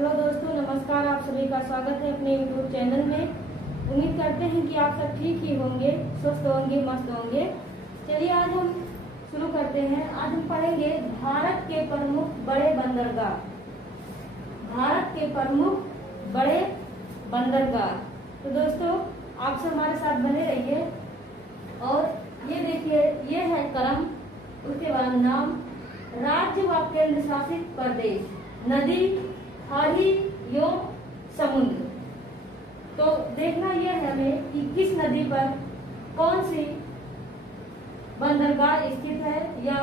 Hello दोस्तों, नमस्कार। आप सभी का स्वागत है अपने यूट्यूब चैनल में। उम्मीद करते हैं कि आप सब ठीक ही होंगे, स्वस्थ होंगे, मस्त होंगे। चलिए आज हम शुरू करते हैं। आज हम पढ़ेंगे भारत के प्रमुख बड़े बंदरगाह। भारत के प्रमुख बड़े बंदरगाह। तो दोस्तों आप सब हमारे साथ बने रहिए। और ये देखिए, ये है क्रम, उसके बाद नाम, राज्य व केंद्र शासित प्रदेश, नदी, खाड़ी एवं समुद्र। तो देखना यह है हमें कि किस नदी पर कौन सी बंदरगाह स्थित है, या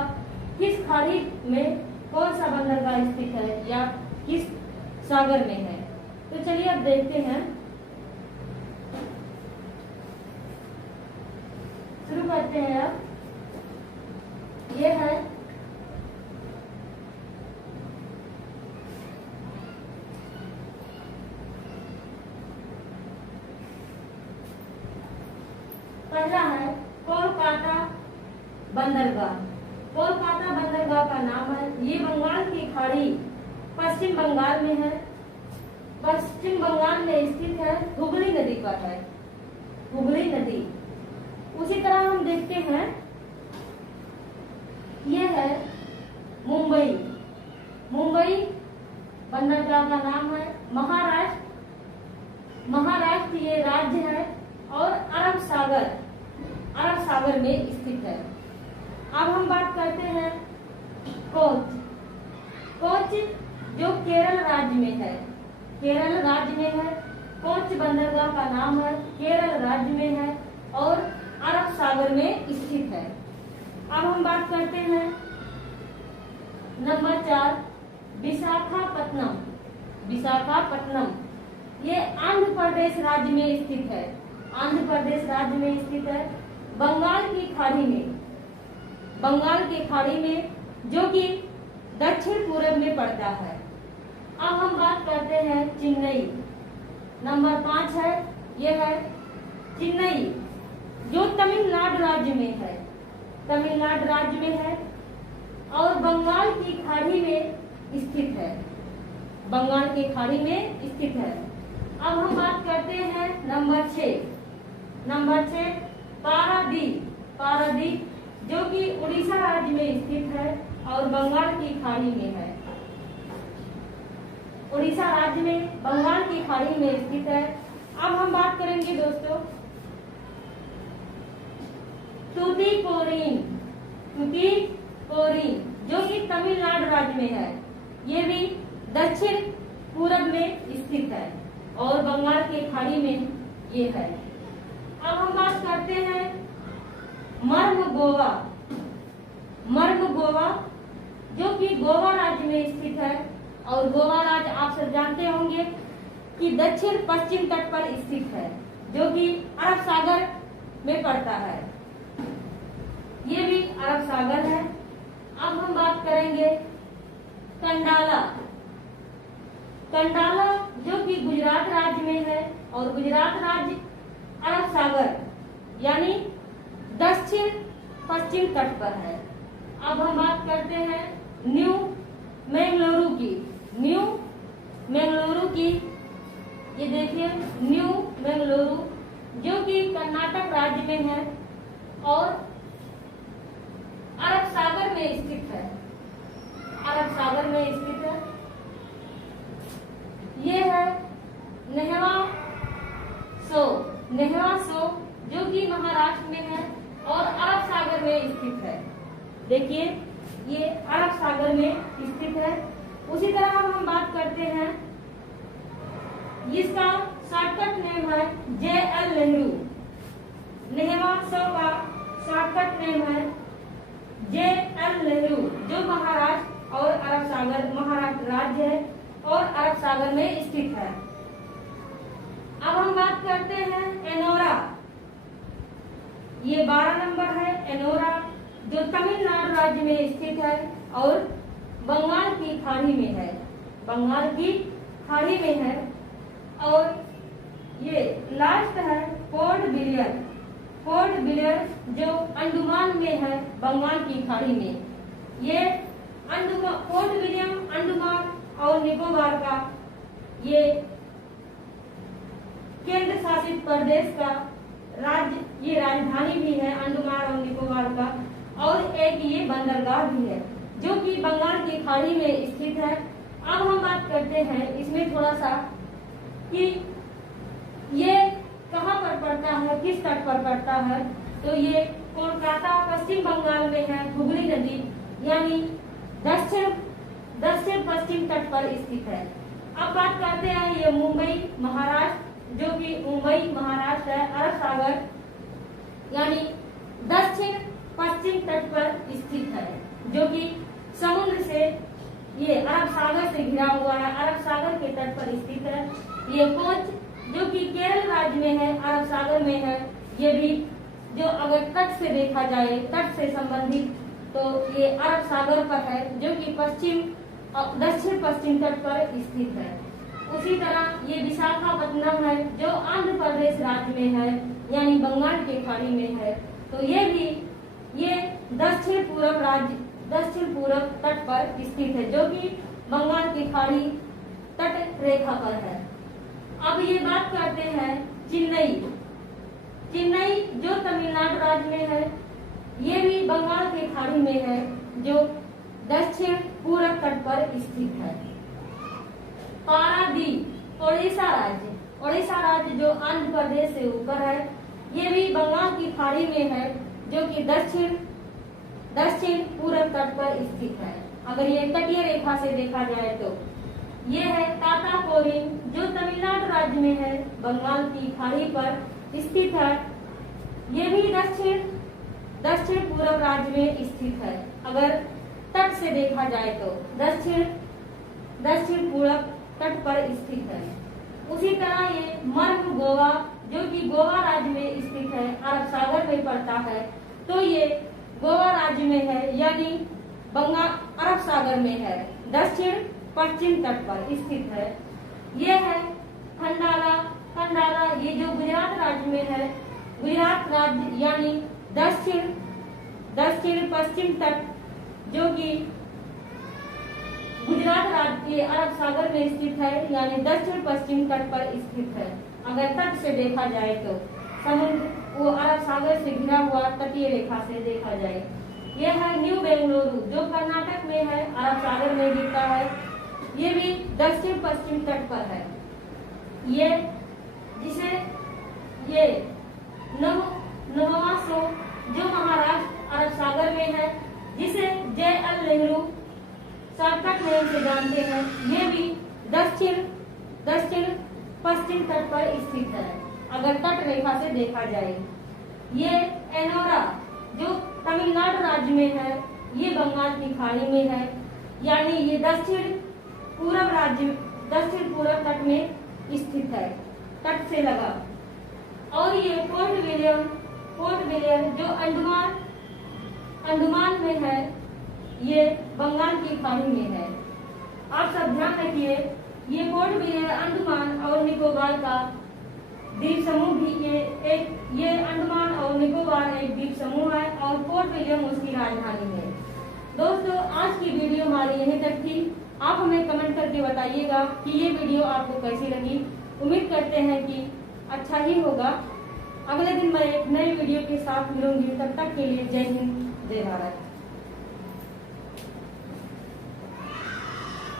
किस खाड़ी में कौन सा बंदरगाह स्थित है, या किस सागर में है। तो चलिए अब देखते हैं, शुरू करते हैं। अब यह है पहला है कोलकाता बंदरगाह। कोलकाता बंदरगाह का नाम है, ये बंगाल की खाड़ी पश्चिम बंगाल में है। पश्चिम बंगाल में स्थित है, हुगली नदी पर है, हुगली नदी। उसी तरह हम देखते हैं, ये है मुंबई। मुंबई बंदरगाह का नाम है, महाराष्ट्र। महाराष्ट्र ये राज्य है और अरब सागर में स्थित है। अब हम बात करते हैं कोच। कोच जो केरल राज्य में है, केरल राज्य में है। कोच बंदरगाह का नाम है, केरल राज्य में है और अरब सागर में स्थित है। अब हम बात करते हैं नंबर 4, विशाखापट्टनम। विशाखापट्टनम ये आंध्र प्रदेश राज्य में स्थित है। आंध्र प्रदेश राज्य में स्थित है, बंगाल की खाड़ी में। बंगाल की खाड़ी में, जो कि दक्षिण पूर्व में पड़ता है। अब हम बात करते हैं चेन्नई। नंबर 5 है, यह है चेन्नई, जो तमिलनाडु राज्य में है। तमिलनाडु राज्य में है और बंगाल की खाड़ी में स्थित है। बंगाल की खाड़ी में स्थित है। अब हम बात करते हैं नंबर 6। नंबर 6 पारादीप। पारादीप जो कि उड़ीसा राज्य में स्थित है और बंगाल की खाड़ी में है। उड़ीसा राज्य में बंगाल की खाड़ी में स्थित है। अब हम बात करेंगे दोस्तों तूतीकोरिन। तूतीकोरिन जो कि तमिलनाडु राज्य में है, ये भी दक्षिण पूर्व में स्थित है और बंगाल की खाड़ी में ये है। अब हम बात करते हैं मर्मगोवा। मर्मगोवा जो कि गोवा राज्य में स्थित है और गोवा राज्य आप सब जानते होंगे कि दक्षिण पश्चिम तट पर स्थित है, जो कि अरब सागर में पड़ता है। ये भी अरब सागर है। अब हम बात करेंगे कंडाला। कंडाला जो कि गुजरात राज्य में है और गुजरात राज्य अरब सागर यानी दक्षिण पश्चिम तट पर है। अब हम बात करते हैं न्यू मैंगलोरू की। न्यू मैंगलोरू की, ये देखिए न्यू मैंगलोरू जो कि कर्नाटक राज्य में है और अरब सागर में स्थित है। अरब सागर में स्थित है। ये है नेहवा सो जो कि महाराष्ट्र में है और अरब सागर में स्थित है। देखिए ये अरब सागर में स्थित है। उसी तरह हम बात करते हैं, इसका शॉर्टकट नेम है JL नेहरू। नेहवा सो का शॉर्टकट नेम है JL नेहरू, जो महाराष्ट्र और अरब सागर, महाराष्ट्र राज्य है और अरब सागर में स्थित है। अब हम बात करते हैं एनोरा। ये 12 नंबर है एनोरा, जो तमिलनाडु राज्य में स्थित है और बंगाल की खाड़ी में है। बंगाल की खाड़ी में है। और ये लास्ट है पोर्ट ब्लेयर। पोर्ट ब्लेयर जो अंडमान में है, बंगाल की खाड़ी में। ये पोर्ट विलियम अंडमान और निकोबार का ये केंद्र शासित प्रदेश का राज्य, ये राजधानी भी है अंडमान और निकोबार का, और एक ये बंदरगाह भी है जो कि बंगाल की खाड़ी में स्थित है। अब हम बात करते हैं इसमें थोड़ा सा कि ये कहाँ पर पड़ता है, किस तट पर पड़ता है। तो ये कोलकाता पश्चिम बंगाल में है, हुगली नदी यानी दक्षिण पश्चिम तट पर स्थित है। अब बात करते हैं ये मुंबई महाराष्ट्र, जो कि मुंबई महाराष्ट्र है, अरब सागर यानी दक्षिण पश्चिम तट पर स्थित है, जो कि समुद्र से, ये अरब सागर से घिरा हुआ है, अरब सागर के तट पर स्थित है। ये कोच जो कि केरल राज्य में है, अरब सागर में है। ये भी जो अगर तट से देखा जाए, तट से संबंधित, तो ये अरब सागर पर है, जो कि दक्षिण पश्चिम तट पर स्थित है। उसी तरह ये विशाखापत्तनम है, जो आंध्र प्रदेश राज्य में है, यानी बंगाल की खाड़ी में है। तो ये दक्षिण पूर्व तट पर स्थित है, जो कि बंगाल की खाड़ी तट रेखा पर है। अब ये बात करते हैं चेन्नई जो तमिलनाडु राज्य में है, ये भी बंगाल की खाड़ी में है, जो दक्षिण पूर्व तट पर स्थित है। पारादीप ओडिशा राज्य जो आंध्र प्रदेश से ऊपर है, ये भी बंगाल की खाड़ी में है, जो कि दक्षिण पूर्व तट पर स्थित है। अगर ये तटीय रेखा से देखा जाए तो ये है ताताकोरिन, जो तमिलनाडु राज्य में है, बंगाल की खाड़ी पर स्थित है। ये भी दक्षिण पूर्व राज्य में स्थित है। अगर तट से देखा जाए तो दक्षिण पूर्व तट पर स्थित है। उसी तरह ये मर्ग गोवा, जो कि गोवा राज्य में स्थित है, अरब सागर में पड़ता है। तो ये गोवा राज्य में है, यानी अरब सागर में है, दक्षिण पश्चिम तट पर स्थित है। ये है खंडाला, ये जो गुजरात राज्य में है, गुजरात राज्य यानी दक्षिण पश्चिम तट, जो कि गुजरात राज्य के अरब सागर में स्थित है, यानी दक्षिण पश्चिम तट पर स्थित है। अगर तट से देखा जाए तो समुद्र वो अरब सागर से घिरा हुआ तटीय रेखा से देखा जाए। यह है न्यू बेंगलुरु, जो कर्नाटक में है, अरब सागर में गिरता है। ये भी दक्षिण पश्चिम तट पर है। ये नववासो जो महाराष्ट्र अरब सागर में है, जिसे JL नेहरू शॉर्टकट नेम से जानते हैं, ये भी दक्षिण पश्चिम तट पर स्थित है, अगर तट रेखा से देखा जाए। ये एनोरा जो तमिलनाडु राज्य में है, ये बंगाल की खाड़ी में है, यानी ये दक्षिण पूर्व तट में स्थित है, तट से लगा। और ये पोर्ट विलियम जो अंडमान में है, ये बंगाल की खाड़ी में है। आप सब ध्यान रखिए, ये पोर्ट विलियम अंडमान और निकोबार का द्वीप समूह भी ये अंडमान और निकोबार एक द्वीप समूह है, और पोर्ट विलियम उसकी राजधानी है। दोस्तों, आज की वीडियो हमारी यहीं तक थी। आप हमें कमेंट करके बताइएगा कि ये वीडियो आपको कैसी लगी। उम्मीद करते हैं कि अच्छा ही होगा। अगले दिन मैं एक नई वीडियो के साथ मिलूंगी। तब तक के लिए जय हिंद, जय भारत।